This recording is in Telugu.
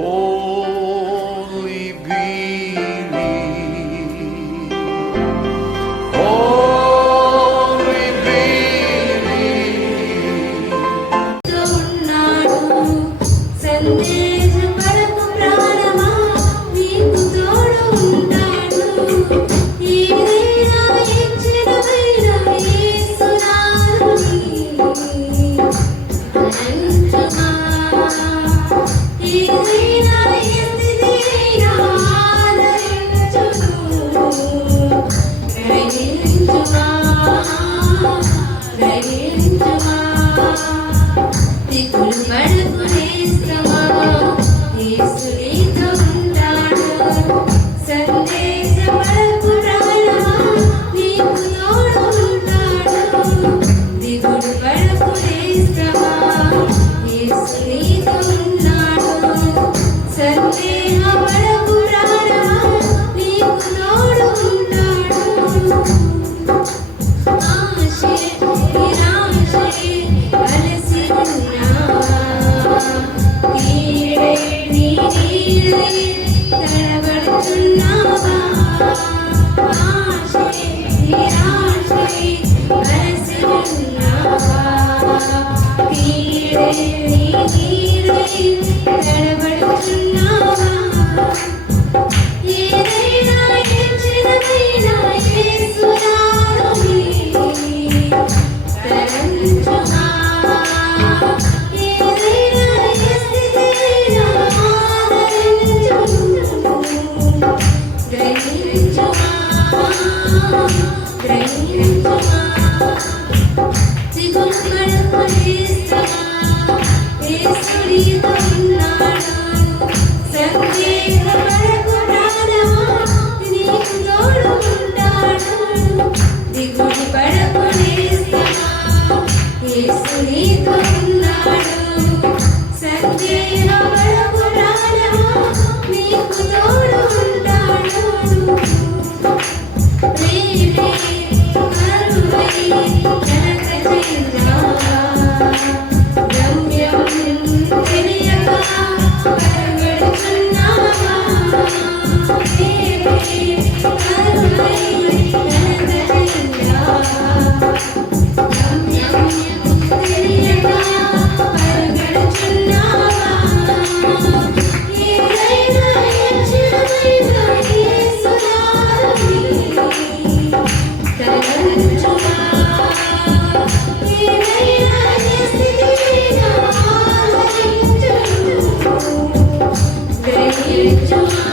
Only believe. Only believe. ఉన్నాడు సందేశపరపు ప్రాణమా నీకు తోడు ఉంటాడు ఏదైనా ఇచ్చినవైనా యేసునామముని అనంతమా ఏదైనా స్థితినైనా ఆదరించును గ్రహించుమా దిగులు పడకు నేస్త్రమా యేసు నీతో ఉంటాడు సందేశపరపు ప్రాణమా నీకు తోడు ఉంటాడు దిగులు పడకు నేస్త్రమా యేసు నీతో ఉన్నాడు సందేహపడకు ప్రాణమా నీకు తోడు ఉంటాడు ఆశే నిరాశే అలసి ఉన్నావా కీడే నీడే తడబడుతున్నావా ఆశే నిరాశే అలసి ఉన్నావా కీడే నీడే తడబడుతున్నావా ఏదైనా ఇచ్చినవైనా యేసునామముని తలంచుమా ఏదైనా స్థితినైనా ఆదరించును గ్రహించుమా దిగులు పడకు నేస్త్రమా యేసు నీతో ఉన్నాడు సందేహపడకు ప్రాణమా నీకు తోడు ఉంటాడు దిగులు పడకు నేస్త్రమా యేసు నీతో ఉన్నాడు సందేహపడకు ప్రాణమా నీకు తోడు ఉంటాడు ప్రేమే కరువై కనక చెందావా గమ్యం తెలియక పరుగెడుతున్నావా ప్రేమే కరువై కనక చెందావా గమ్యం తెలియక పరుగెడుతున్నావా ఏదైనా ఇచ్చినవైనా యేసునామముని తలంచుమా ఏదైనా స్థితినైనా ఆదరించును గ్రహించుమా